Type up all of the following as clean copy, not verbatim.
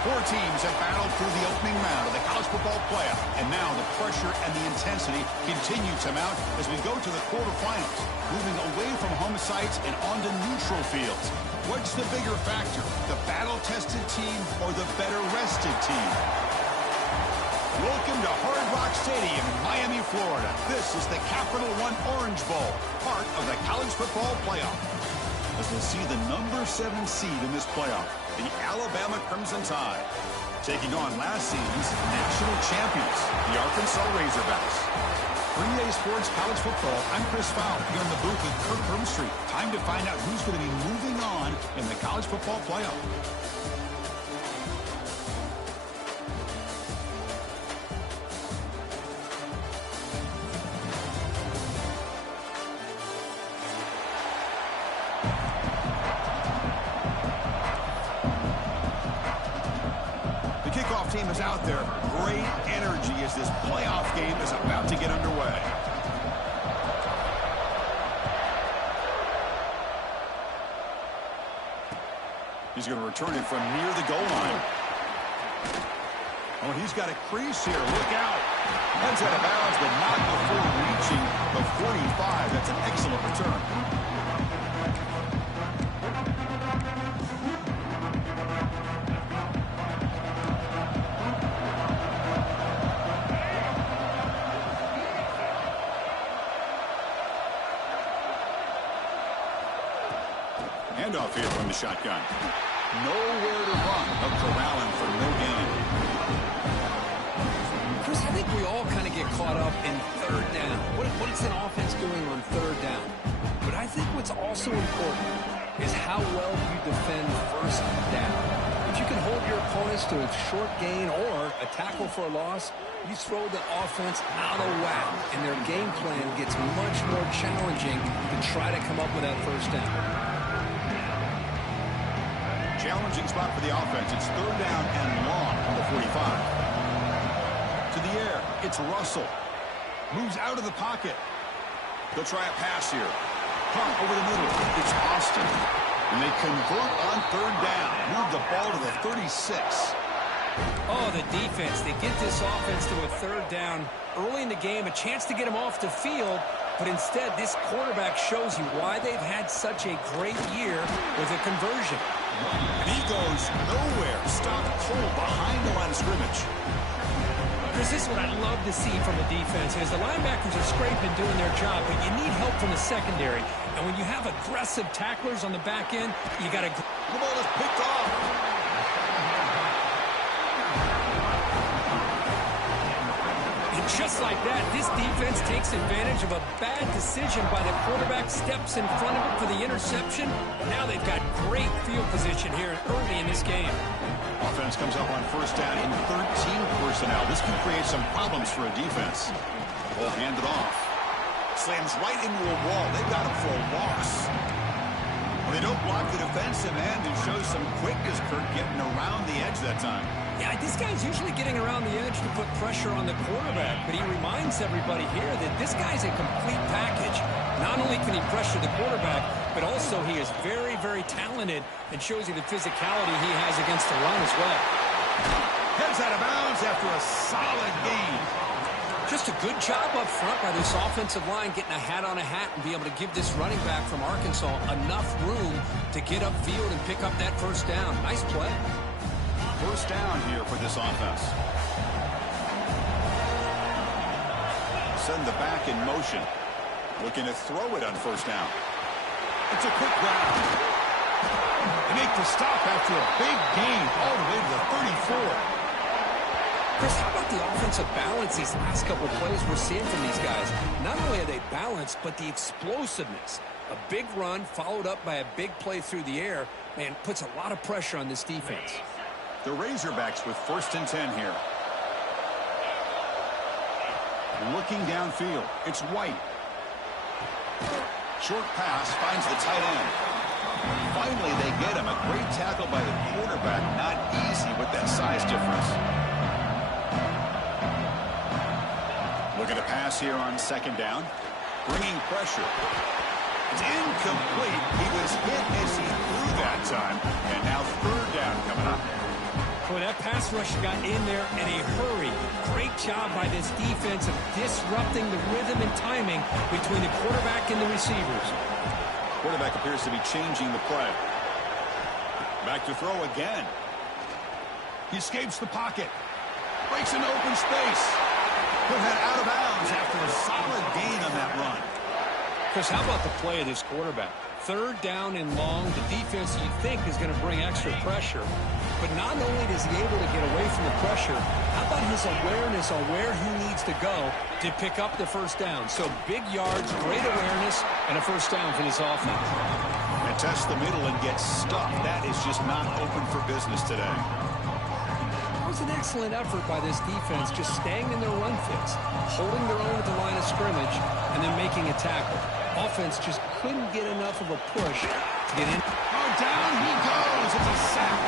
Four teams have battled through the opening round of the college football playoff, and now the pressure and the intensity continue to mount as we go to the quarterfinals, moving away from home sites and onto neutral fields. What's the bigger factor, the battle-tested team or the better-rested team? Welcome to Hard Rock Stadium in Miami, Florida. This is the Capital One Orange Bowl, part of the college football playoff. As we'll see the number 7 seed in this playoff, the Alabama Crimson Tide, taking on last season's national champions, the Arkansas Razorbacks. For EA Sports College Football, I'm Chris Fowler here in the booth with Kirk Herbstreit. Time to find out who's going to be moving on in the college football playoff. Team is out there. Great energy as this playoff game is about to get underway. He's going to return it from near the goal line. Oh, he's got a crease here. Look out. Heads out of bounds, but not before reaching the 45. That's an excellent return. Handoff here from the shotgun. Nowhere to run. Up corralling for no gain. Chris, I think we all kind of get caught up in third down. What is an offense doing on third down? But I think what's also important is how well you defend first down. If you can hold your opponents to a short gain or a tackle for a loss, you throw the offense out of whack, and their game plan gets much more challenging to try to come up with that first down. Challenging spot for the offense. It's third down and long from the 45. To the air, it's Russell. Moves out of the pocket. They'll try a pass here. Punt over the middle. It's Austin. And they convert on third down. Move the ball to the 36. Oh, the defense. They get this offense to a third down early in the game. A chance to get them off the field. But instead, this quarterback shows you why they've had such a great year with a conversion. And he goes nowhere. Stopped cold behind the line of scrimmage. Chris, this is what I love to see from the defense is the linebackers are scraping, doing their job, but you need help from the secondary. And when you have aggressive tacklers on the back end, you got to... The ball is picked off. Just like that, this defense takes advantage of a bad decision by the quarterback, steps in front of it for the interception. Now they've got great field position here early in this game. Offense comes up on first down in 13 personnel. This can create some problems for a defense. Ball handed off. Slams right into a wall. They've got him for a loss. Well, they don't block the defensive end and show some quickness, Kirk, getting around the edge that time. Yeah, this guy's usually getting around the edge to put pressure on the quarterback, but he reminds everybody here that this guy's a complete package. Not only can he pressure the quarterback, but also he is very, very talented and shows you the physicality he has against the run as well. Heads out of bounds after a solid gain. Just a good job up front by this offensive line, getting a hat on a hat and be able to give this running back from Arkansas enough room to get upfield and pick up that first down. Nice play. First down here for this offense. Send the back in motion. Looking to throw it on first down. It's a quick round. They make the stop after a big gain all the way to the 34. Chris, how about the offensive balance these last couple of plays we're seeing from these guys? Not only are they balanced, but the explosiveness. A big run followed up by a big play through the air, man, puts a lot of pressure on this defense. The Razorbacks with first and 10 here. Looking downfield, it's White. Short pass finds the tight end. Finally, they get him. A great tackle by the quarterback. Not easy with that size difference. Looking to pass here on second down. Bringing pressure. It's incomplete. He was hit as he threw that time. And now third down coming up. Boy, that pass rush got in there in a hurry. Great job by this defense of disrupting the rhythm and timing between the quarterback and the receivers. Quarterback appears to be changing the play. Back to throw again. He escapes the pocket. Breaks into open space. He'll head out of bounds after a solid gain on that run. Chris, how about the play of this quarterback? Third down and long. The defense, you think, is going to bring extra pressure. But not only is he able to get away from the pressure, how about his awareness on where he needs to go to pick up the first down? So big yards, great awareness, and a first down for this offense. And test the middle and get stuck. That is just not open for business today. It was an excellent effort by this defense, just staying in their run fits, holding their own at the line of scrimmage, and then making a tackle. Offense just couldn't get enough of a push to get in. Oh, down he goes. It's a sack.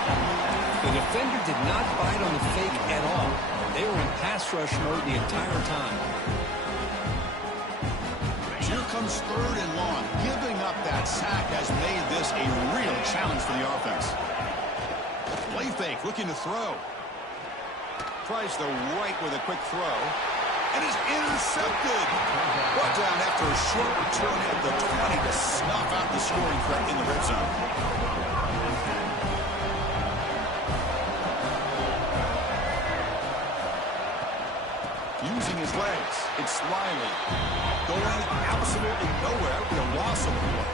The defender did not bite on the fake at all. They were in pass rush mode the entire time. Here comes third and long. Giving up that sack has made this a real challenge for the offense. Play fake, looking to throw. Tries the right with a quick throw. And is intercepted. Brought down after a short return at the 20 to snuff out the scoring threat in the red zone. Using his legs, it's Riley. Going absolutely nowhere with a loss of the play.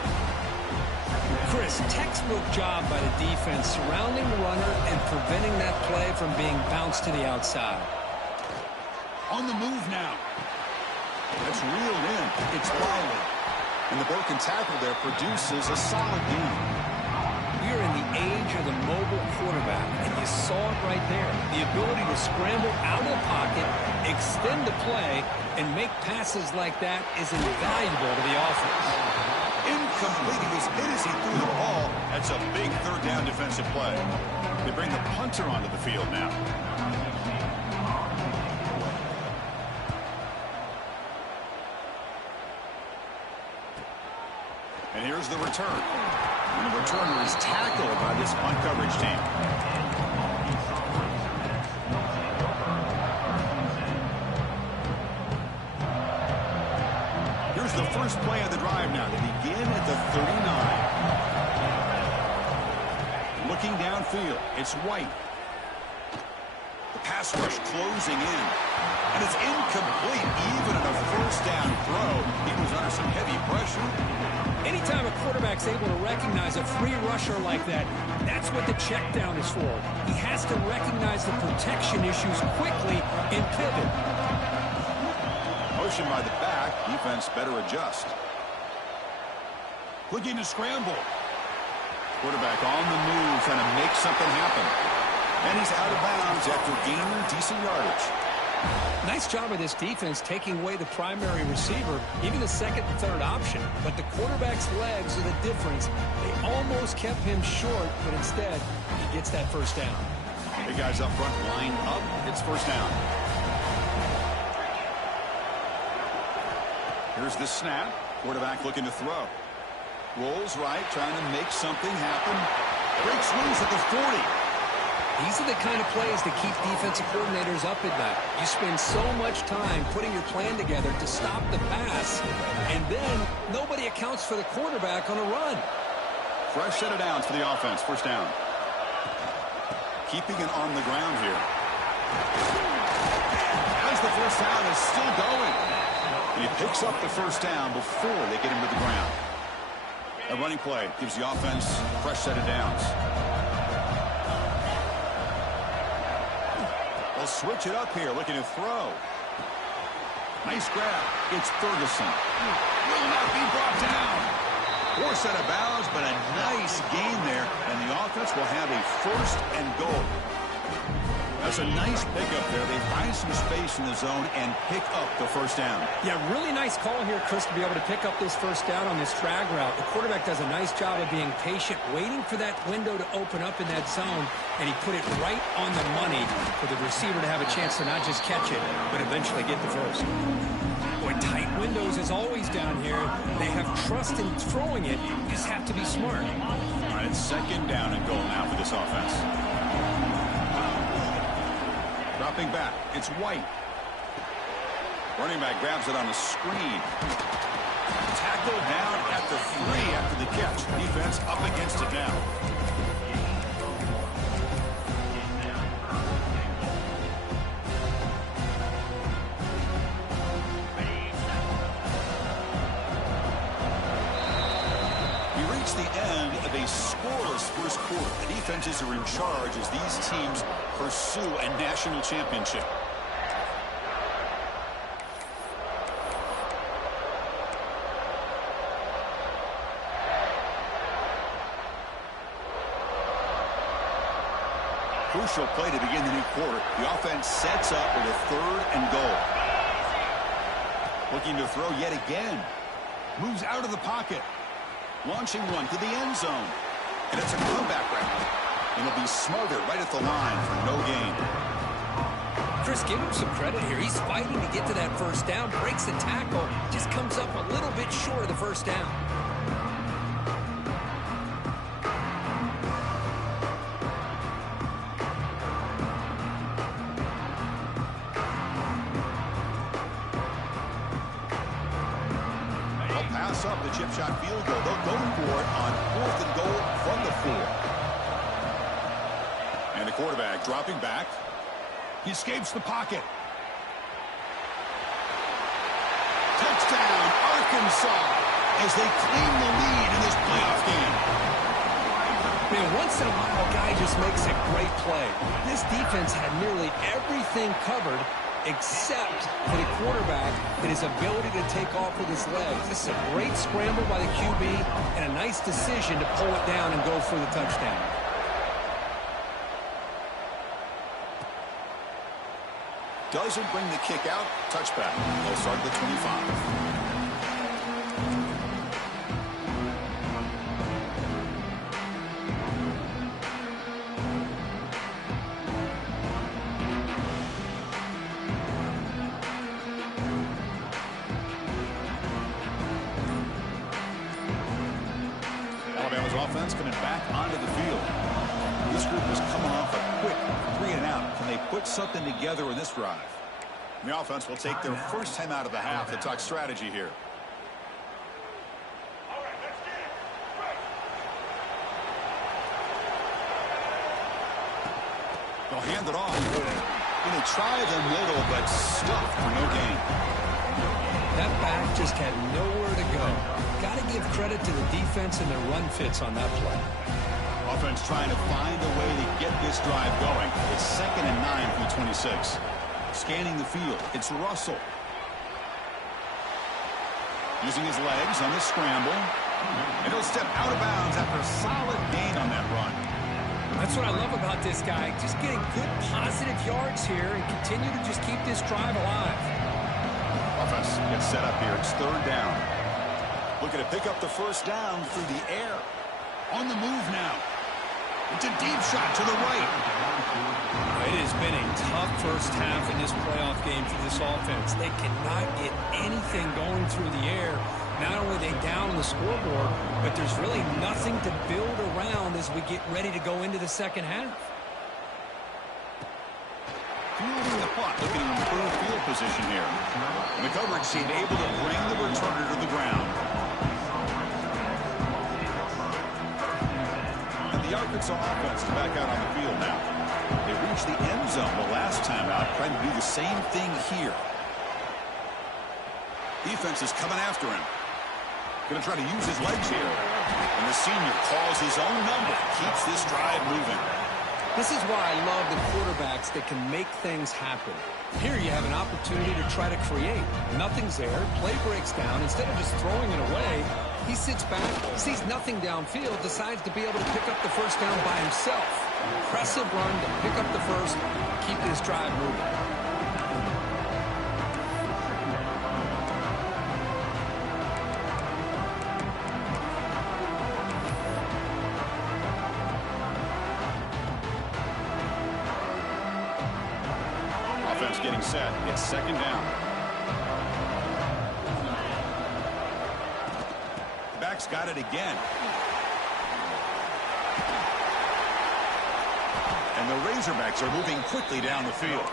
Chris, textbook job by the defense surrounding the runner and preventing that play from being bounced to the outside. On the move now. That's reeled in. It's Riley. And the broken tackle there produces a solid gain. We are in the age of the mobile quarterback, and you saw it right there. The ability to scramble out of the pocket, extend the play, and make passes like that is invaluable to the offense. Incomplete. He was hit as he threw the ball. That's a big third down defensive play. They bring the punter onto the field now. And here's the return. And the returner is tackled by this punt coverage team. Here's the first play of the drive now. They begin at the 39. Looking downfield, it's White. The pass rush closing in. And it's incomplete, even in a first down throw. He was under some heavy pressure. Anytime a quarterback's able to recognize a free rusher like that, that's what the check down is for. He has to recognize the protection issues quickly and pivot. Motion by the back. Defense better adjust. Looking to scramble. Quarterback on the move, trying to make something happen. And he's out of bounds after gaining decent yardage. Nice job of this defense taking away the primary receiver, even the second and third option. But the quarterback's legs are the difference. They almost kept him short, but instead, he gets that first down. The guys up front line up. It's first down. Here's the snap. Quarterback looking to throw. Rolls right, trying to make something happen. Breaks loose at the 40. These are the kind of plays that keep defensive coordinators up at night. You spend so much time putting your plan together to stop the pass, and then nobody accounts for the quarterback on a run. Fresh set of downs for the offense. First down. Keeping it on the ground here. As the first down is still going. And he picks up the first down before they get him to the ground. A running play gives the offense a fresh set of downs. They'll switch it up here, looking to throw. Nice grab. It's Ferguson. Will not be brought down. Poor set of bounds, but a nice gain there, and the offense will have a first and goal. That's a nice pickup there. They find some space in the zone and pick up the first down. Yeah, really nice call here, Chris, to be able to pick up this first down on this drag route. The quarterback does a nice job of being patient, waiting for that window to open up in that zone, and he put it right on the money for the receiver to have a chance to not just catch it, but eventually get the first. Boy, tight windows as always down here. They have trust in throwing it. You just have to be smart. All right, it's second down and goal now for this offense. Dropping back, it's White. Running back grabs it on the screen. Tackled down at the 3 after the catch. Defense up against it now. We reach the end of a scoreless first quarter. The defenses are in charge as these teams pursue a national championship. Crucial play to begin the new quarter. The offense sets up with a 3rd and goal. Looking to throw yet again. Moves out of the pocket. Launching one to the end zone. And it's a comeback route. And he'll be smothered right at the line for no gain. Chris, give him some credit here. He's fighting to get to that first down. Breaks the tackle. Just comes up a little bit short of the first down. Up the chip shot field goal. They'll go for it on 4th and goal from the 4. And the quarterback dropping back. He escapes the pocket. Touchdown, Arkansas, as they claim the lead in this playoff game. Man, once in a while, a guy just makes a great play. This defense had nearly everything covered except for the quarterback and his ability to take off with his legs. This is a great scramble by the QB and a nice decision to pull it down and go for the touchdown. Doesn't bring the kick out. Touchback. They'll start at the 25. Alabama's offense coming back onto the field. This group is coming off a quick 3 and out. Can they put something together in this drive? And the offense will take their first time out of the half to talk strategy here. They'll hand it off. Going to try the middle, but stuffed for no gain. That back just had nowhere to go. Got to give credit to the defense and their run fits on that play. Offense trying to find a way to get this drive going. It's 2nd and 9 from 26. Scanning the field. It's Russell. Using his legs on the scramble. And he'll step out of bounds after a solid gain on that run. That's what I love about this guy. Just getting good positive yards here and continue to just keep this drive alive. Offense gets set up here. It's 3rd down. Looking to pick up the first down through the air. On the move now. It's a deep shot to the right. It has been a tough first half in this playoff game for this offense. They cannot get anything going through the air. Not only are they down on the scoreboard, but there's really nothing to build around as we get ready to go into the second half. Fielding the punt, looking to improve field position here. And the coverage team able to bring the returner to the ground. And the Arkansas offense is back out on the field now. They reached the end zone the last time out, trying to do the same thing here. Defense is coming after him. Going to try to use his legs here. And the senior calls his own number, keeps this drive moving. This is why I love the quarterbacks that can make things happen. Here you have an opportunity to try to create. Nothing's there. Play breaks down. Instead of just throwing it away, he sits back, sees nothing downfield, decides to be able to pick up the first down by himself. Impressive run to pick up the first, keep this drive moving. Getting set. It's 2nd down. Back's got it again. And the Razorbacks are moving quickly down the field.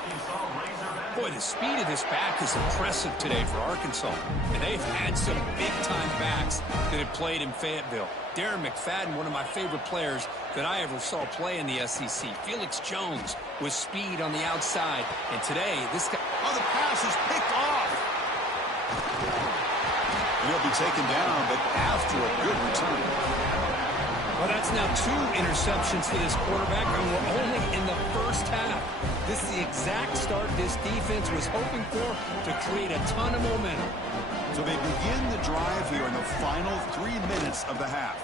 Boy, the speed of this back is impressive today for Arkansas. And they've had some big-time backs that have played in Fayetteville. Darren McFadden, one of my favorite players that I ever saw play in the SEC. Felix Jones with speed on the outside. And today, this guy... Oh, the pass is picked off. And he'll be taken down, but after a good return. Well, that's now 2 interceptions for this quarterback, and we're only in the first half. This is the exact start this defense was hoping for to create a ton of momentum. So they begin the drive here in the final 3 minutes of the half.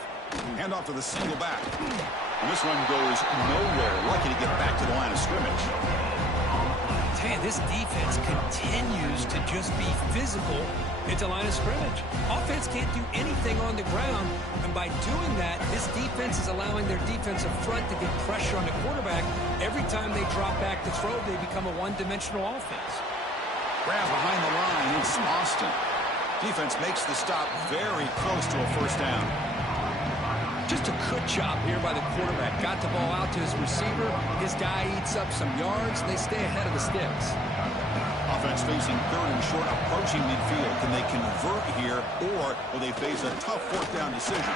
Hand off to the single back. And this run goes nowhere. Lucky to get back to the line of scrimmage. Man, this defense continues to just be physical at the line of scrimmage. Offense can't do anything on the ground, and by doing that, this defense is allowing their defensive front to get pressure on the quarterback. Every time they drop back to throw, they become a one-dimensional offense. Grab behind the line, it's Austin. Defense makes the stop very close to a first down. Just a good job here by the quarterback. Got the ball out to his receiver. His guy eats up some yards. They stay ahead of the sticks. Offense facing 3rd and short, approaching midfield. Can they convert here, or will they face a tough 4th down decision?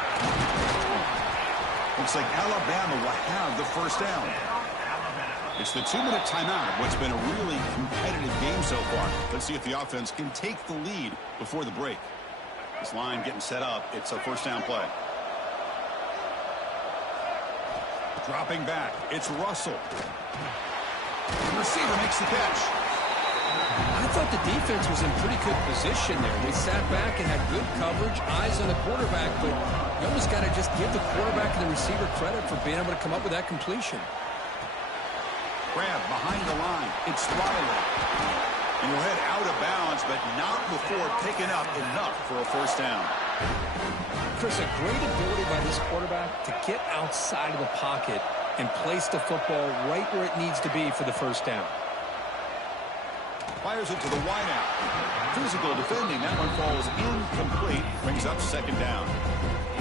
Looks like Alabama will have the first down. It's the 2-minute timeout. What's been a really competitive game so far. Let's see if the offense can take the lead before the break. This line getting set up. It's a first down play. Dropping back, it's Russell. The receiver makes the catch. I thought the defense was in pretty good position there. They sat back and had good coverage, eyes on the quarterback, but you almost got to just give the quarterback and the receiver credit for being able to come up with that completion. Grab behind the line, it's Riley. And he'll head out of bounds, but not before picking up enough for a first down. Chris, a great ability by this quarterback to get outside of the pocket and place the football right where it needs to be for the first down. Fires it to the wideout. Physical defending. That one falls incomplete. Brings up second down.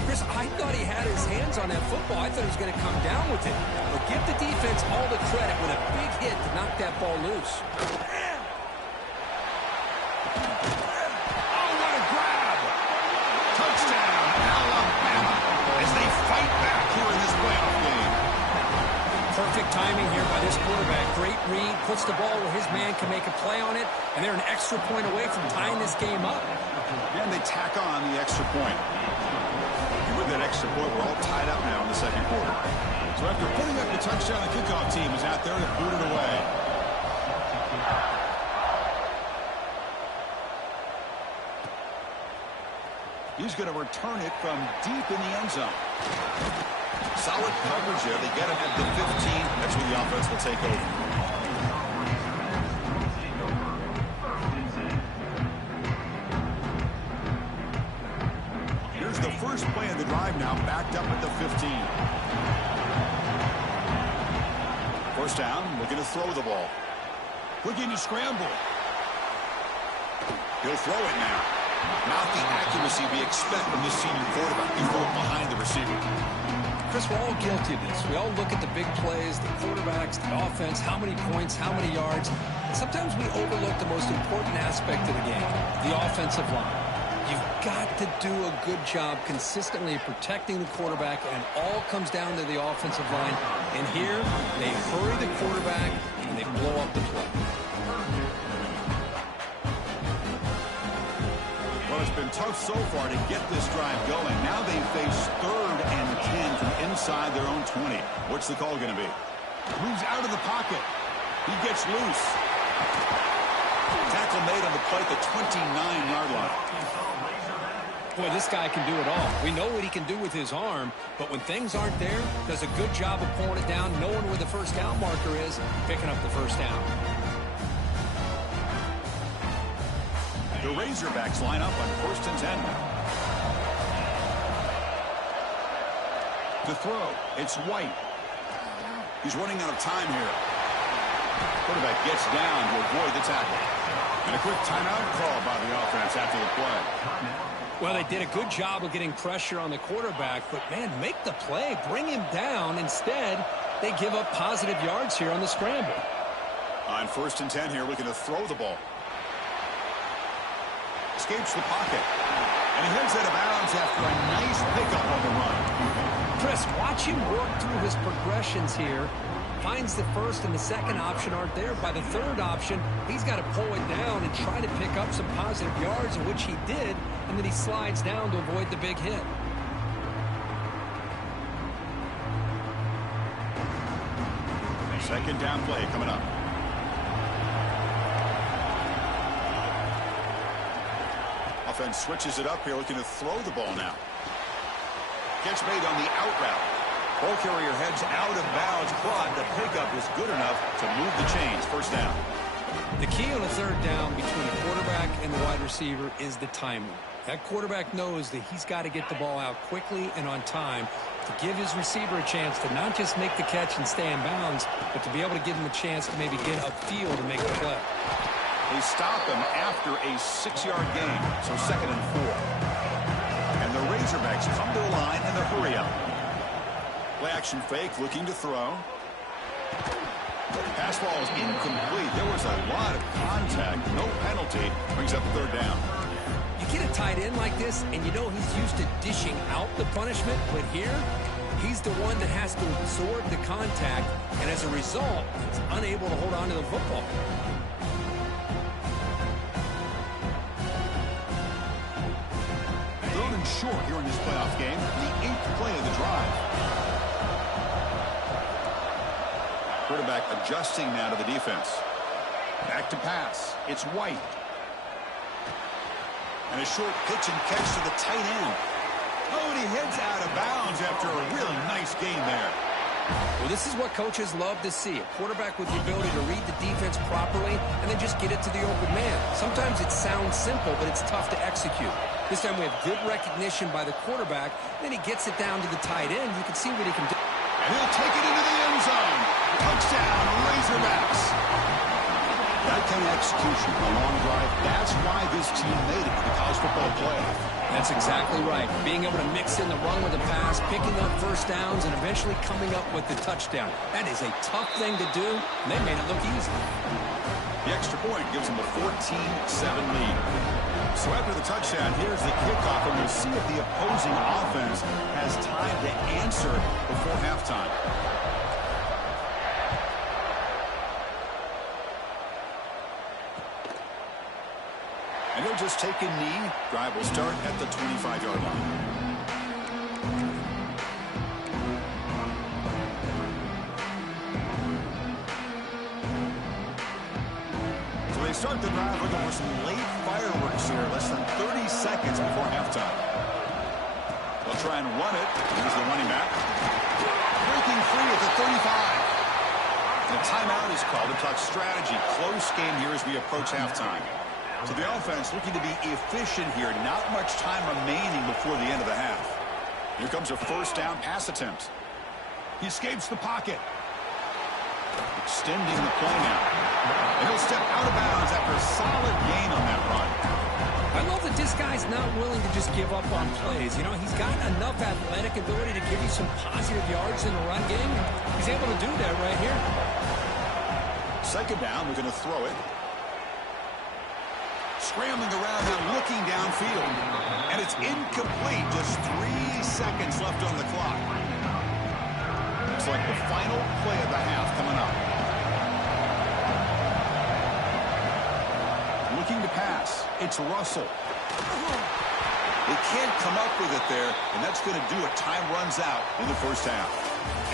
Chris, I thought he had his hands on that football. I thought he was going to come down with it. But give the defense all the credit with a big hit to knock that ball loose. Perfect timing here by this quarterback. Great read, puts the ball where his man can make a play on it, and they're an extra point away from tying this game up. And they tack on the extra point. And with that extra point, we're all tied up now in the second quarter. So after putting up the touchdown, the kickoff team is out there to boot it away. He's going to return it from deep in the end zone. Solid coverage there. They get him at the 15. That's where the offense will take over. Here's the first play of the drive now, backed up at the 15. First down, looking to throw the ball. Looking to scramble. He'll throw it now. Not the accuracy we expect from this senior quarterback. He threw it behind the receiver. Chris, we're all guilty of this. We all look at the big plays, the quarterbacks, the offense, how many points, how many yards. And sometimes we overlook the most important aspect of the game, the offensive line. You've got to do a good job consistently protecting the quarterback, and it all comes down to the offensive line. And here, they hurry the quarterback, and they blow up the play. Well, it's been tough so far to get this drive going. Now they face 3rd and 10 from inside their own 20. What's the call going to be? Moves out of the pocket. He gets loose. Tackle made on the play at the 29-yard line. Boy, this guy can do it all. We know what he can do with his arm, but when things aren't there, does a good job of pulling it down, knowing where the first down marker is, picking up the first down. The Razorbacks line up on 1st and 10 now. The throw, it's White. He's running out of time here. Quarterback gets down to avoid the tackle. And a quick timeout call by the offense after the play. Well, they did a good job of getting pressure on the quarterback, but, man, make the play. Bring him down. Instead, they give up positive yards here on the scramble. On 1st and 10 here, looking to throw the ball. Escapes the pocket. And he heads out of bounds after a nice pickup on the run. Chris, watch him work through his progressions here. Finds the first and the second option aren't there. By the third option, he's got to pull it down and try to pick up some positive yards, which he did, and then he slides down to avoid the big hit. Second down play coming up. Offense switches it up here, looking to throw the ball now. Gets made on the out route. Ball carrier heads out of bounds, but the pickup is good enough to move the chains. First down. The key on a third down between the quarterback and the wide receiver is the timing. That quarterback knows that he's got to get the ball out quickly and on time to give his receiver a chance to not just make the catch and stay in bounds, but to be able to give him a chance to maybe get upfield and make the play. They stop him after a 6-yard gain, so 2nd and 4. And the Razorbacks come to the line in the hurry up. Play action fake, looking to throw. Pass ball is incomplete. There was a lot of contact. No penalty. Brings up 3rd down. You get a tight end like this, and you know he's used to dishing out the punishment, but here, he's the one that has to absorb the contact, and as a result, he's unable to hold on to the football. Third and short here in this playoff game. The 8th play of the drive. Quarterback adjusting now to the defense. Back to pass. It's White. And a short pitch and catch to the tight end. Oh, and he heads out of bounds after a really nice gain there. Well, this is what coaches love to see. A quarterback with the ability to read the defense properly and then just get it to the open man. Sometimes it sounds simple, but it's tough to execute. This time we have good recognition by the quarterback. Then he gets it down to the tight end. You can see what he can do. And he'll take it into the end zone. Touchdown, Razorbacks. That kind of execution, a long drive, that's why this team made it to the college football playoff. That's exactly right. Being able to mix in the run with the pass, picking up first downs, and eventually coming up with the touchdown. That is a tough thing to do, and they made it look easy. The extra point gives them a 14-7 lead. So after the touchdown, here's the kickoff, and we'll see if the opposing offense has time to answer before halftime. And he'll just take a knee. Drive will start at the 25-yard line. So they start the drive looking for some late fireworks here. Less than 30 seconds before halftime. They'll try and run it. Here's the running back. Breaking free at the 35. The timeout is called to talk strategy. Close game here as we approach halftime. So the offense looking to be efficient here. Not much time remaining before the end of the half. Here comes a first down pass attempt. He escapes the pocket. Extending the play now. And he'll step out of bounds after a solid gain on that run. I love that this guy's not willing to just give up on plays. You know, he's got enough athletic ability to give you some positive yards in the run game. He's able to do that right here. Second down, we're going to throw it. Scrambling around now, looking downfield. And it's incomplete. Just 3 seconds left on the clock. Looks like the final play of the half coming up. Looking to pass. It's Russell. They can't come up with it there, and that's going to do it. Time runs out in the first half.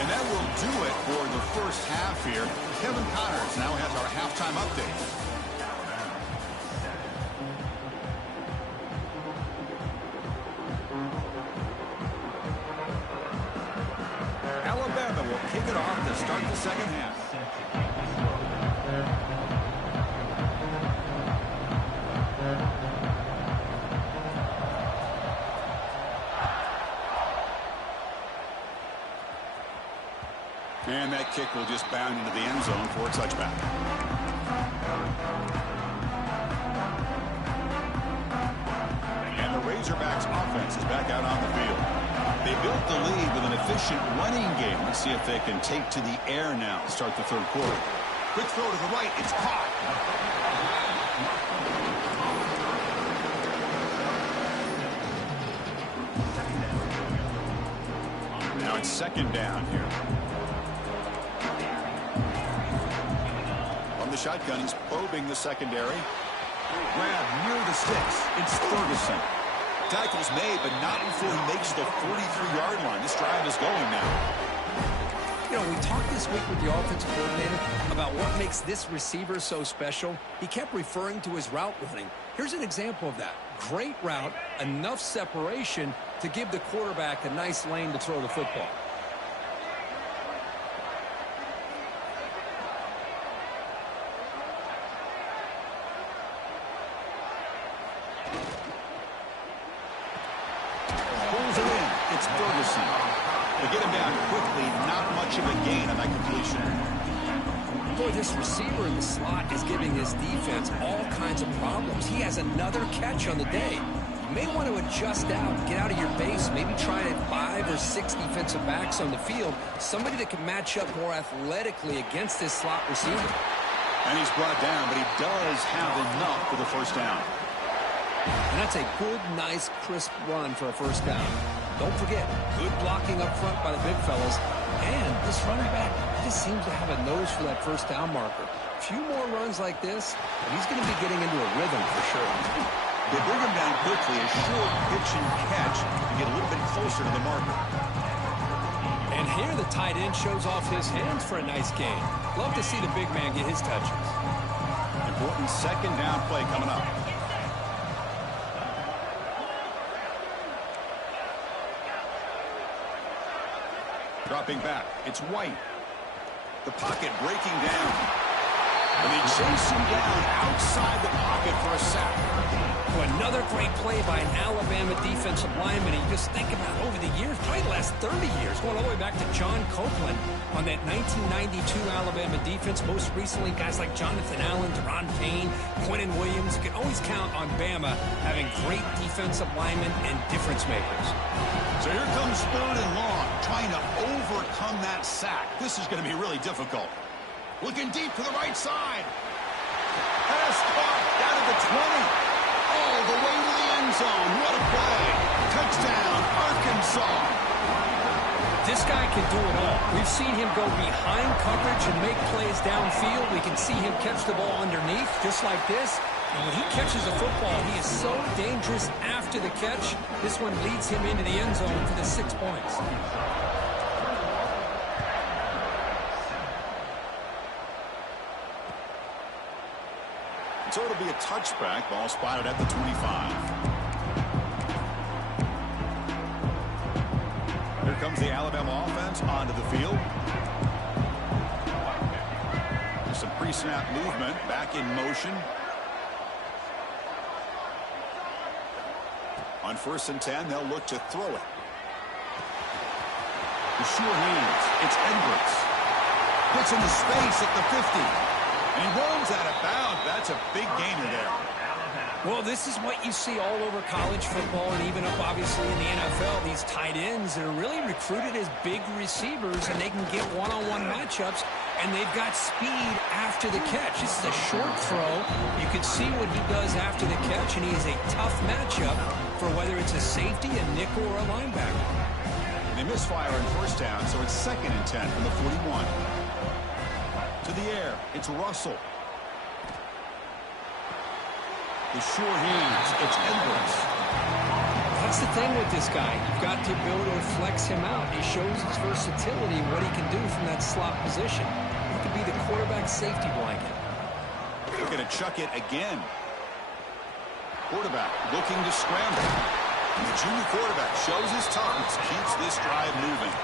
And that will do it for the first half here. Kevin Connors now has our halftime update. Alabama will kick it off to start the second half. And that kick will just bound into the end zone for a touchback. And the Razorbacks offense is back out on the field. They built the lead with an efficient running game. Let's see if they can take to the air now to start the third quarter. Quick throw to the right. It's caught. Now it's second down here. From the shotgun, he's probing the secondary. Grab near the sticks. It's Ferguson. Tackle's made, but not before he makes the 43-yard line. This drive is going now. You know, we talked this week with the offensive coordinator about what makes this receiver so special. He kept referring to his route running. Here's an example of that. Great route, enough separation to give the quarterback a nice lane to throw the football. Pulls it in. It's Ferguson. They get him down quickly. Not much of a gain on that completion. Boy, this receiver in the slot is giving his defense all kinds of problems. He has another catch on the day. You may want to adjust out, get out of your base, maybe try 5 or 6 defensive backs on the field, somebody that can match up more athletically against this slot receiver. And he's brought down, but he does have enough for the first down. And that's a good, nice, crisp run for a first down. Don't forget, good blocking up front by the big fellas. And this running back just seems to have a nose for that first down marker. A few more runs like this, and he's going to be getting into a rhythm for sure. They bring him down quickly, a short pitch and catch to get a little bit closer to the marker. And here the tight end shows off his hands for a nice gain. Love to see the big man get his touches. Important second down play coming up. Dropping back, it's White. The pocket breaking down. And they chase him down outside the pocket for a sack. Well, another great play by an Alabama defensive lineman. And you just think about over the years, probably the last 30 years, going all the way back to John Copeland on that 1992 Alabama defense. Most recently, guys like Jonathan Allen, Deron Payne, Quentin Williams. You can always count on Bama having great defensive linemen and difference makers. So here comes third and long, trying to overcome that sack. This is going to be really difficult. Looking deep to the right side. Pass caught down at the 20. All the way to the end zone. What a play. Touchdown, Arkansas. This guy can do it all. We've seen him go behind coverage and make plays downfield. We can see him catch the ball underneath, just like this. And when he catches the football, he is so dangerous after the catch. This one leads him into the end zone for the 6 points. So it'll be a touchback. Ball spotted at the 25. Here comes the Alabama offense onto the field. There's some pre-snap movement. Back in motion. On 1st and 10, they'll look to throw it. The sure hands. It's Edwards. Gets into space at the 50. And he rolls out of bounds. That's a big gainer there. Well, this is what you see all over college football and even up, obviously, in the NFL. These tight ends that are really recruited as big receivers, and they can get one-on-one matchups, and they've got speed after the catch. This is a short throw. You can see what he does after the catch, and he is a tough matchup for whether it's a safety, a nickel, or a linebacker. They misfire on 1st down, so it's 2nd and 10 from the 41. To the air, it's Russell. The sure hands, it's Edwards. That's the thing with this guy. You've got the ability to flex him out. He shows his versatility, what he can do from that slot position. He could be the quarterback's safety blanket. They're going to chuck it again. Quarterback looking to scramble. And the junior quarterback shows his toughness, keeps this drive moving.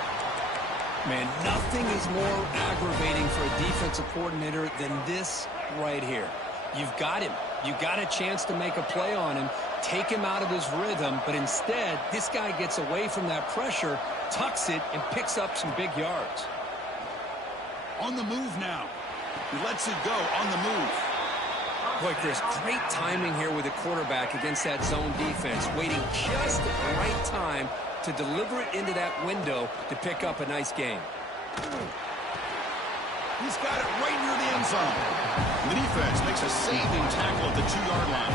Man, nothing is more aggravating for a defensive coordinator than this right here. You've got him. You've got a chance to make a play on him, take him out of his rhythm, but instead, this guy gets away from that pressure, tucks it, and picks up some big yards. On the move now. He lets it go on the move. Boy, Chris, great timing here with the quarterback against that zone defense, waiting just at the right time to deliver it into that window to pick up a nice game. He's got it right near the end zone. The defense makes a saving tackle at the 2-yard line.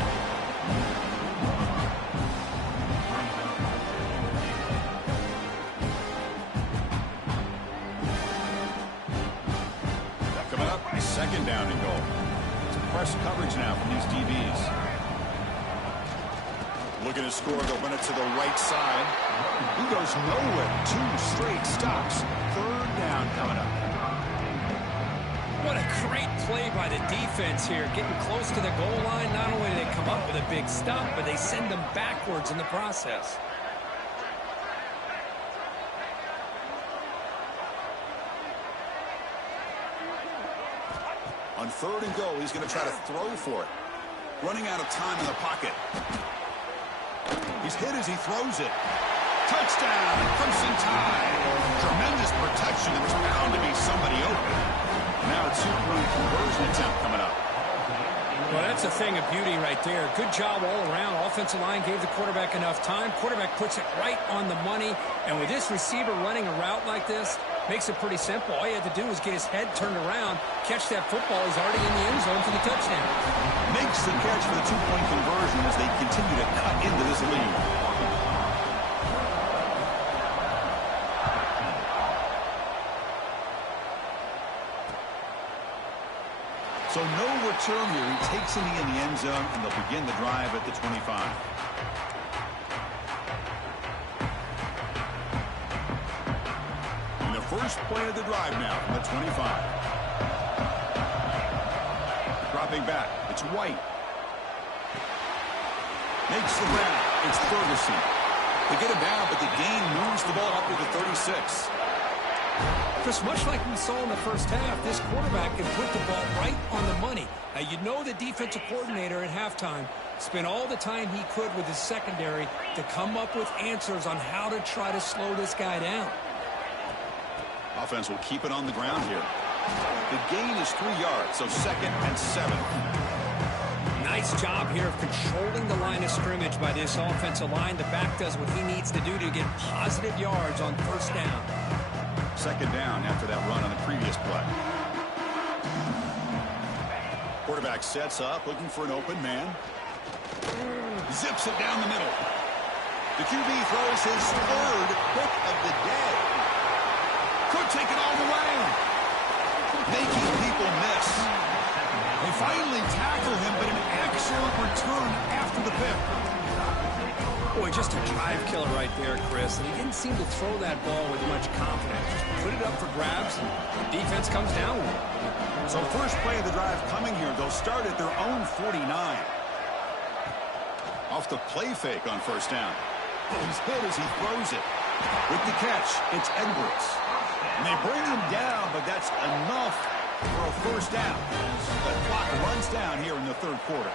Coming up, second down and goal. It's press coverage now from these DBs. Looking to score, they'll run it to the right side. He goes nowhere. 2 straight stops. Third down coming up. What a great play by the defense here, getting close to the goal line. Not only do they come up with a big stop, but they send them backwards in the process. On third and goal, he's going to try to throw for it. Running out of time in the pocket. He's hit as he throws it. Touchdown, Crimson Tide. Tremendous protection. There was bound to be somebody open. Now a 2-point conversion attempt coming up. Well, that's a thing of beauty right there. Good job all around. Offensive line gave the quarterback enough time. Quarterback puts it right on the money. And with this receiver running a route like this, makes it pretty simple. All you have to do is get his head turned around, catch that football. He's already in the end zone for the touchdown. Makes the catch for the 2-point conversion as they continue to cut into this lead. So no return here. He takes it in the end zone, and they'll begin the drive at the 25. And the first play of the drive now from the 25. Dropping back. It's White. Makes the grab. It's Ferguson. They get him down, but the gain moves the ball up to the 36. Chris, much like we saw in the first half, this quarterback can put the ball right on the money. Now, you know the defensive coordinator at halftime spent all the time he could with his secondary to come up with answers on how to try to slow this guy down. Offense will keep it on the ground here. The gain is 3 yards, so 2nd and 7. Nice job here of controlling the line of scrimmage by this offensive line. The back does what he needs to do to get positive yards on first down. 2nd down after that run on the previous play. Quarterback sets up, looking for an open man. Zips it down the middle. The QB throws his 3rd pick of the day. Could take it all the way. Making people miss. They finally tackle him, but an excellent return after the pick. Boy, just a drive killer right there, Chris. And he didn't seem to throw that ball with much confidence. Just put it up for grabs, and the defense comes down with it. So first play of the drive coming here. They'll start at their own 49. Off the play fake on first down. He's hit as he throws it. With the catch, it's Edwards. And they bring him down, but that's enough for a first down. The clock runs down here in the 3rd quarter.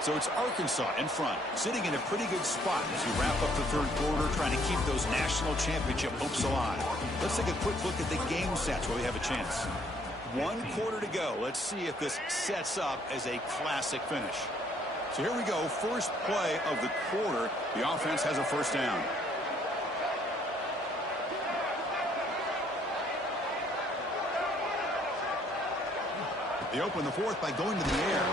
So it's Arkansas in front, sitting in a pretty good spot as you wrap up the 3rd quarter, trying to keep those national championship hopes alive. Let's take a quick look at the game stats where we have a chance. 1 quarter to go. Let's see if this sets up as a classic finish. So here we go. First play of the quarter. The offense has a first down. They open the 4th by going to the air.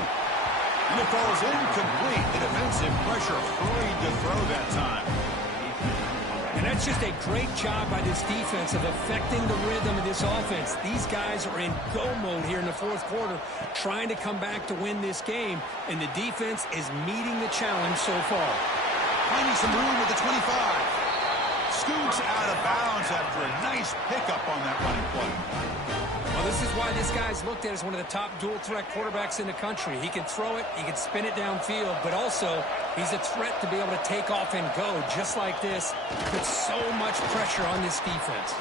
And it falls incomplete. The defensive pressure hurried to throw that time. And that's just a great job by this defense of affecting the rhythm of this offense. These guys are in go mode here in the 4th quarter, trying to come back to win this game. And the defense is meeting the challenge so far. Finding some room at the 25. Scoots out of bounds after a nice pickup on that running play. Well, this is why this guy's looked at as one of the top dual-threat quarterbacks in the country. He can throw it, he can spin it downfield, but also he's a threat to be able to take off and go just like this. Puts so much pressure on this defense.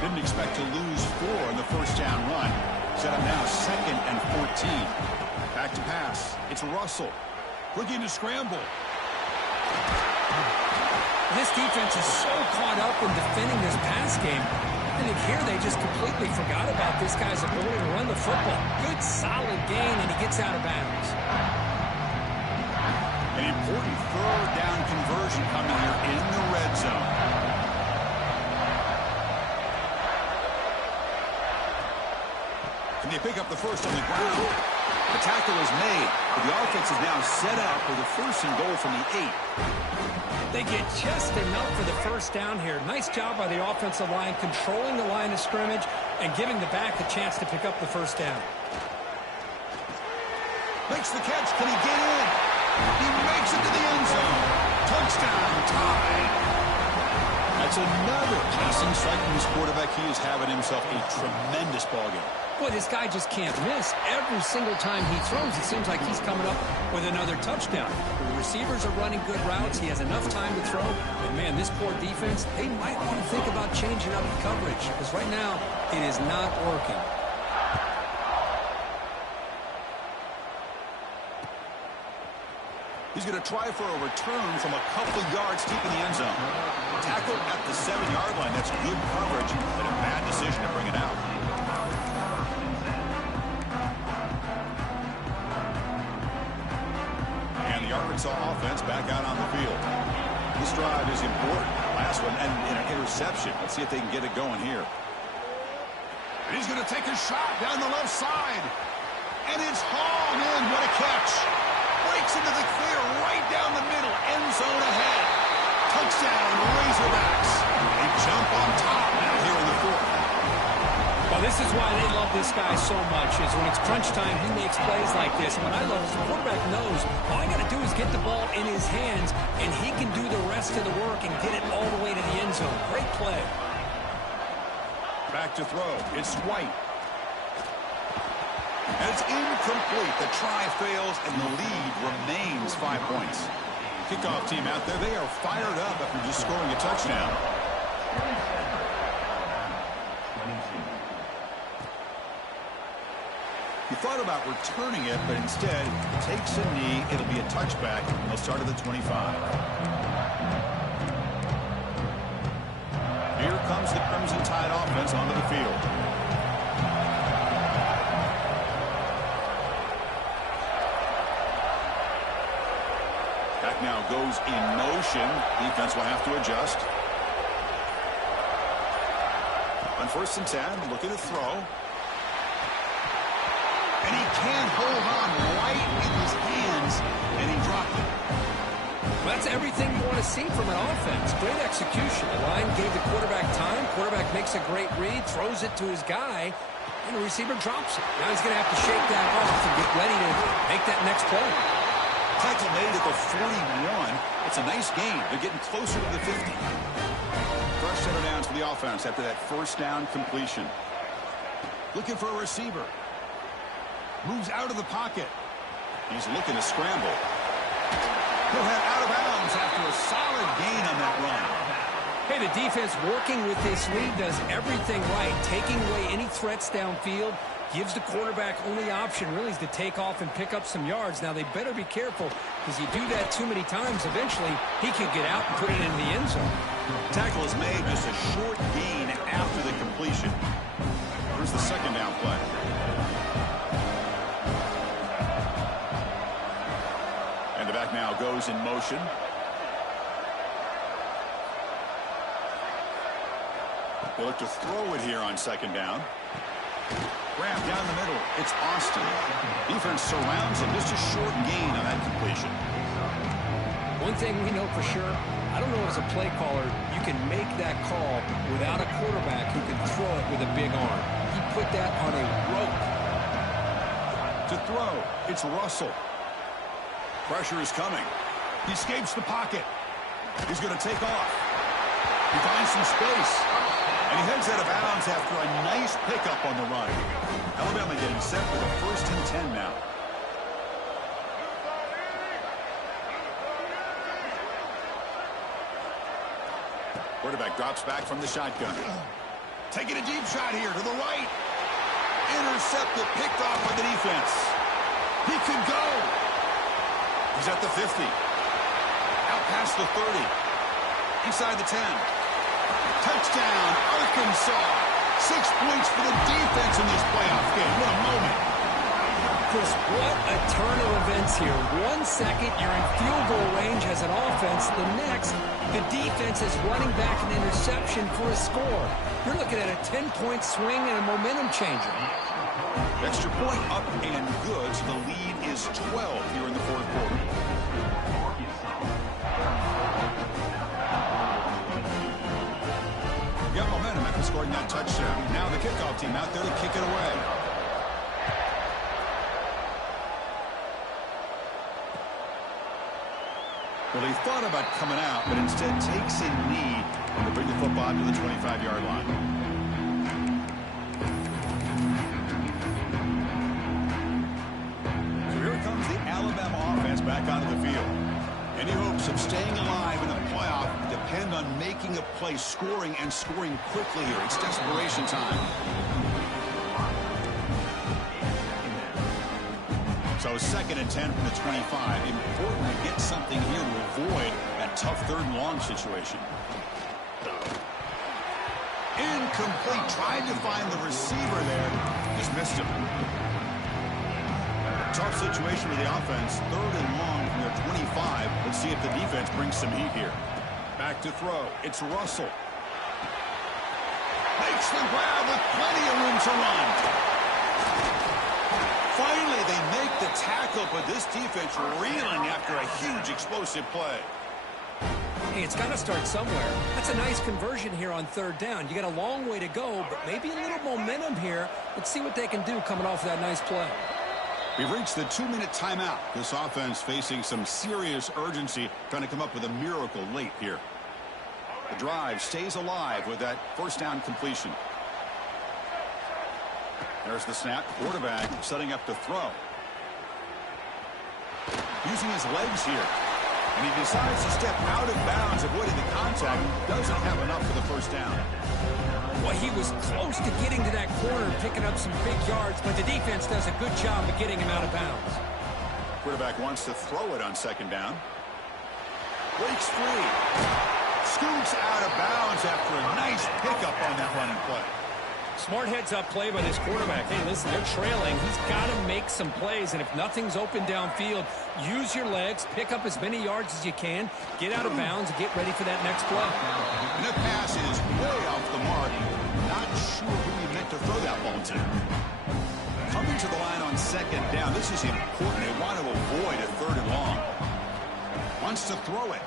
Didn't expect to lose 4 in the first down run. Set up now 2nd and 14. Back to pass. It's Russell. Looking to scramble. This defense is so caught up in defending this pass game. I think here they just completely forgot about this guy's ability to run the football. Good, solid gain, and he gets out of bounds. An important third down conversion coming here in the red zone. Can they pick up the first on the ground? The tackle is made, but the offense is now set up for the first and goal from the 8. They get just enough for the first down here. Nice job by the offensive line, controlling the line of scrimmage and giving the back a chance to pick up the first down. Makes the catch. Can he get in? He makes it to the end zone. Touchdown, tie. That's another passing strike from his quarterback. He is having himself a tremendous ballgame. Boy, this guy just can't miss. Every single time he throws, it seems like he's coming up with another touchdown. The receivers are running good routes. He has enough time to throw. And, man, this poor defense, they might want to think about changing up the coverage because right now it is not working. He's going to try for a return from a couple yards deep in the end zone. Tackle at the 7-yard line. That's good coverage, but a bad decision to bring it out. And the Arkansas offense back out on the field. This drive is important. Last one and an interception. Let's see if they can get it going here. And he's going to take a shot down the left side. And it's hauled in. What a catch. Breaks into the clear right down the middle. End zone ahead. Touchdown, Razorbacks. They jump on top now here in the fourth. Well, this is why they love this guy so much, is when it's crunch time, he makes plays like this. And what I love is the quarterback knows all I got to do is get the ball in his hands, and he can do the rest of the work and get it all the way to the end zone. Great play. Back to throw. It's White. And it's incomplete. The try fails, and the lead remains 5 points. Kickoff team out there, they are fired up after just scoring a touchdown. He thought about returning it, but instead takes a knee. It'll be a touchback. They'll start at the 25. Here comes the Crimson Tide offense onto the field. Back now goes in motion. Defense will have to adjust. On 1st and 10, looking to throw. And he can't hold on right in his hands, and he dropped it. Well, that's everything you want to see from an offense. Great execution. The line gave the quarterback time. Quarterback makes a great read, throws it to his guy, and the receiver drops it. Now he's going to have to shake that off and get ready to make that next play. Tackle made at the 41. It's a nice gain. They're getting closer to the 50. Fresh set of downs for the offense after that first down completion. Looking for a receiver. Moves out of the pocket. He's looking to scramble. He'll head out of bounds after a solid gain on that run. Hey, the defense working with this lead does everything right, taking away any threats downfield, gives the quarterback only option really is to take off and pick up some yards. Now, they better be careful because you do that too many times, eventually he could get out and put it in the end zone. Tackle is made, just a short gain after the completion. Here's the second down play. And the back now goes in motion. They look to throw it here on second down. Grab down the middle. It's Austin. Defense surrounds him. Just a short gain on that completion. One thing we know for sure, I don't know as a play caller, you can make that call without a quarterback who can throw it with a big arm. He put that on a rope. To throw, it's Russell. Pressure is coming. He escapes the pocket. He's going to take off. He finds some space. And he heads out of bounds after a nice pickup on the run. Alabama getting set for the 1st and 10 now. Quarterback drops back from the shotgun. Taking a deep shot here to the right. Intercepted, picked off by the defense. He could go. He's at the 50. Out past the 30. inside the 10. Touchdown, Arkansas. 6 points for the defense in this playoff game. What a moment. Chris, what a turn of events here. 1 second, you're in field goal range as an offense. The next, the defense is running back an interception for a score. You're looking at a 10-point swing and a momentum changer. Extra point up and good, so the lead is 12 here in the fourth quarter. Got momentum after scoring that touchdown. Now the kickoff team out there to kick it away. Well, he thought about coming out, but instead takes a knee to bring the football to the 25-yard line. So here comes the Alabama offense back onto the field. Any hopes of staying alive in a playoff depend on making a play, scoring, and scoring quickly here. It's desperation time. So 2nd and 10 from the 25. Important to get something here to avoid that tough 3rd and long situation. Incomplete. Tried to find the receiver there. Just missed him. Tough situation with the offense. 3rd and long from their 25. Let's see if the defense brings some heat here. Back to throw. It's Russell. Makes the grab with plenty of room to run. Finally, they make the tackle, but this defense reeling after a huge explosive play. Hey, it's got to start somewhere. That's a nice conversion here on 3rd down. You got a long way to go, but maybe a little momentum here. Let's see what they can do coming off that nice play. We've reached the 2-minute timeout. This offense facing some serious urgency, trying to come up with a miracle late here. The drive stays alive with that 1st down completion. There's the snap. Quarterback setting up to throw. Using his legs here. And he decides to step out of bounds, avoiding the contact. Doesn't have enough for the 1st down. Well, he was close to getting to that corner and picking up some big yards, but the defense does a good job of getting him out of bounds. Quarterback wants to throw it on 2nd down. Breaks free. Scoots out of bounds after a nice pickup on that running play. Smart heads-up play by this quarterback. Hey, listen, they're trailing. He's got to make some plays, and if nothing's open downfield, use your legs, pick up as many yards as you can, get out of bounds, and get ready for that next play. And the pass is way off the mark. Not sure who he meant to throw that ball to. Coming to the line on 2nd down. This is important. They want to avoid a 3rd and long. Wants to throw it.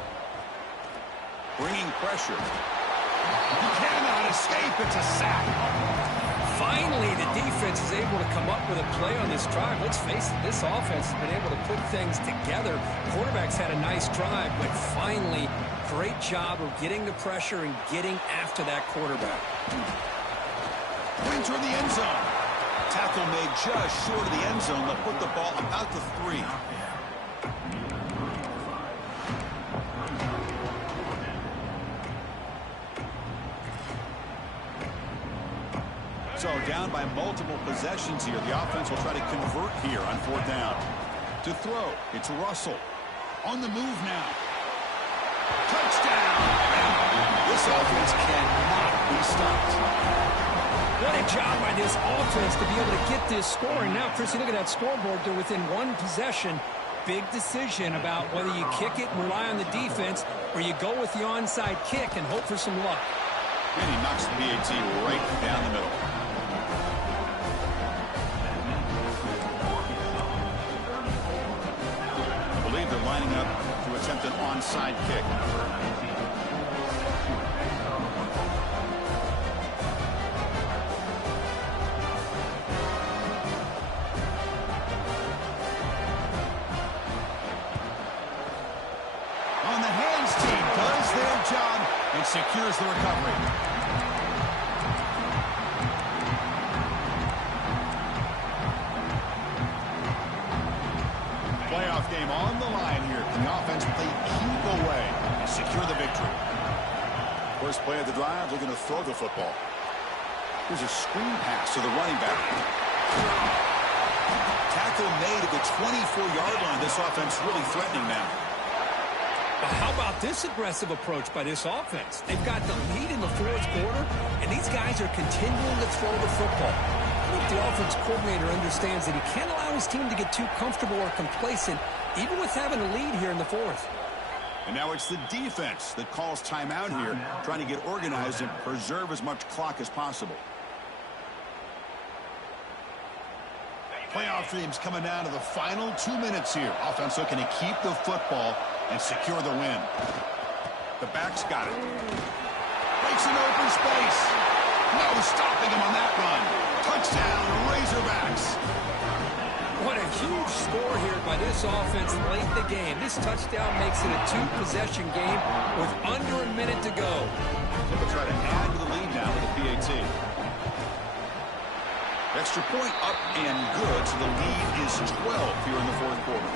Bringing pressure. He cannot escape. It's a sack. Finally, the defense is able to come up with a play on this drive. Let's face it, this offense has been able to put things together. Quarterback's had a nice drive, but finally, great job of getting the pressure and getting after that quarterback. Going toward the end zone. Tackle made just short of the end zone. They'll put the ball about the 3. So down by multiple possessions here. The offense will try to convert here on 4th down. To throw, it's Russell. On the move now. Touchdown! This offense cannot be stopped. What a job by this offense to be able to get this score. And now, Chris, you look at that scoreboard. They're within 1 possession. Big decision about whether you kick it and rely on the defense or you go with the onside kick and hope for some luck. And he knocks the PAT right down the middle. I believe they're lining up to attempt an onside kick. On the hands team does their job and secures the recovery. Playoff game on the line here. Can the offense play keep away and secure the victory? First play of the drive, they're going to throw the football. Here's a screen pass to the running back. Tackle made at the 24-yard line. This offense really threatening now. How about this aggressive approach by this offense? They've got the lead in the fourth quarter, and these guys are continuing to throw the football. I think the offense coordinator understands that he can't allow his team to get too comfortable or complacent, even with having a lead here in the fourth. And now it's the defense that calls timeout here, trying to get organized and preserve as much clock as possible. Playoff dreams coming down to the final 2 minutes here. Offense looking to keep the football and secure the win. The back's got it. Breaks an open space. No stopping him on that run. Touchdown, Razorbacks. What a huge score here by this offense late in the game. This touchdown makes it a two-possession game with under a minute to go. They'll try to add to the lead now with the PAT. Extra point up and good, so the lead is 12 here in the fourth quarter.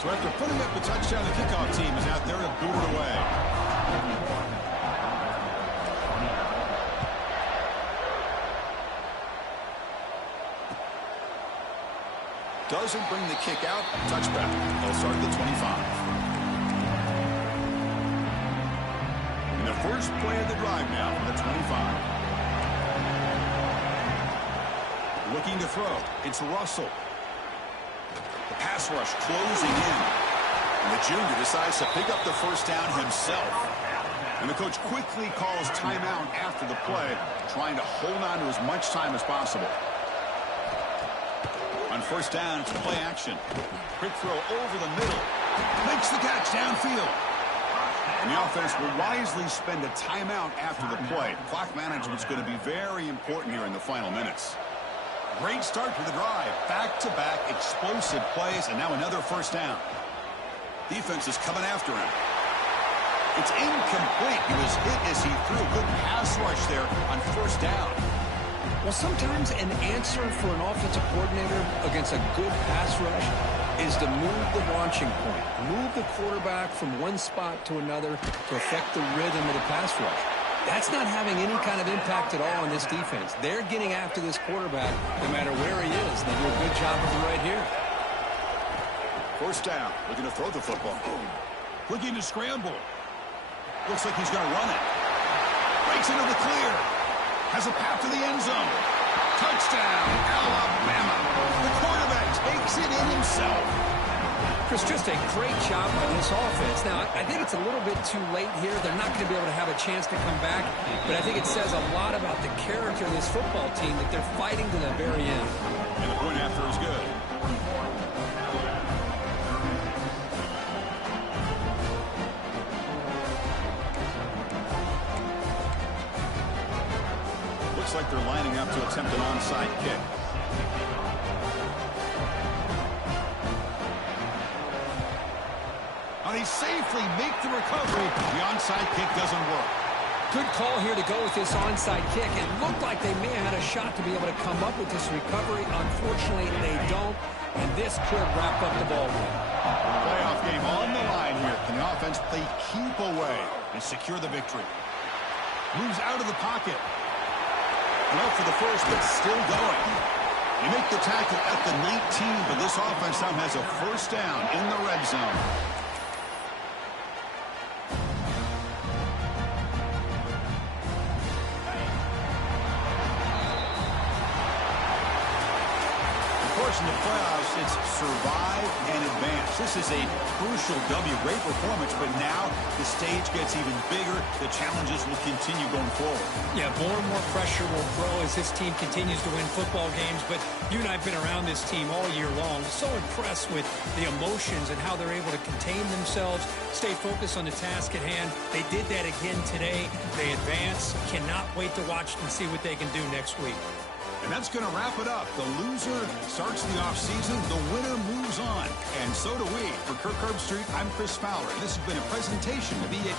So after putting up the touchdown, the kickoff team is out there to boot it away. Doesn't bring the kick out. Touchback. They'll start at the 25. And the first play of the drive now from the 25. Looking to throw. It's Russell. The pass rush closing in. And the junior decides to pick up the first down himself. And the coach quickly calls timeout after the play, trying to hold on to as much time as possible. On first down, it's play action. Quick throw over the middle. Makes the catch downfield. And the offense will wisely spend a timeout after the play. Clock management's going to be very important here in the final minutes. Great start to the drive. Back-to-back explosive plays, and now another first down. Defense is coming after him. It's incomplete. He was hit as he threw a good pass rush there on first down. Well, sometimes an answer for an offensive coordinator against a good pass rush is to move the launching point. Move the quarterback from one spot to another to affect the rhythm of the pass rush. That's not having any kind of impact at all on this defense. They're getting after this quarterback no matter where he is. They do a good job of it right here. First down. Looking to throw the football. Looking to scramble. Looks like he's going to run it. Breaks into the clear. Has a path to the end zone. Touchdown, Alabama. The quarterback takes it in himself. Chris, just a great job by this offense. Now, I think it's a little bit too late here. They're not going to be able to have a chance to come back, but I think it says a lot about the character of this football team that they're fighting to the very end. And the point after is good. Looks like they're lining up to attempt an onside kick. They safely make the recovery. The onside kick doesn't work. Good call here to go with this onside kick. It looked like they may have had a shot to be able to come up with this recovery. Unfortunately, they don't, and this could wrap up the ball game. Playoff game on the line here. Can the offense play keep away and secure the victory? Moves out of the pocket. And up for the first, but still going. You make the tackle at the 19, but this offense now has a first down in the red zone. In the playoffs, it's survive and advance. This is a crucial W. Great performance, but now the stage gets even bigger. The challenges will continue going forward. Yeah, more and more pressure will grow as this team continues to win football games, but you and I have been around this team all year long. So impressed with the emotions and how they're able to contain themselves, stay focused on the task at hand. They did that again today. They advance. Cannot wait to watch and see what they can do next week. And that's going to wrap it up. The loser starts the offseason. The winner moves on. And so do we. For Kirk Herbstreit, I'm Chris Fowler. This has been a presentation of EA.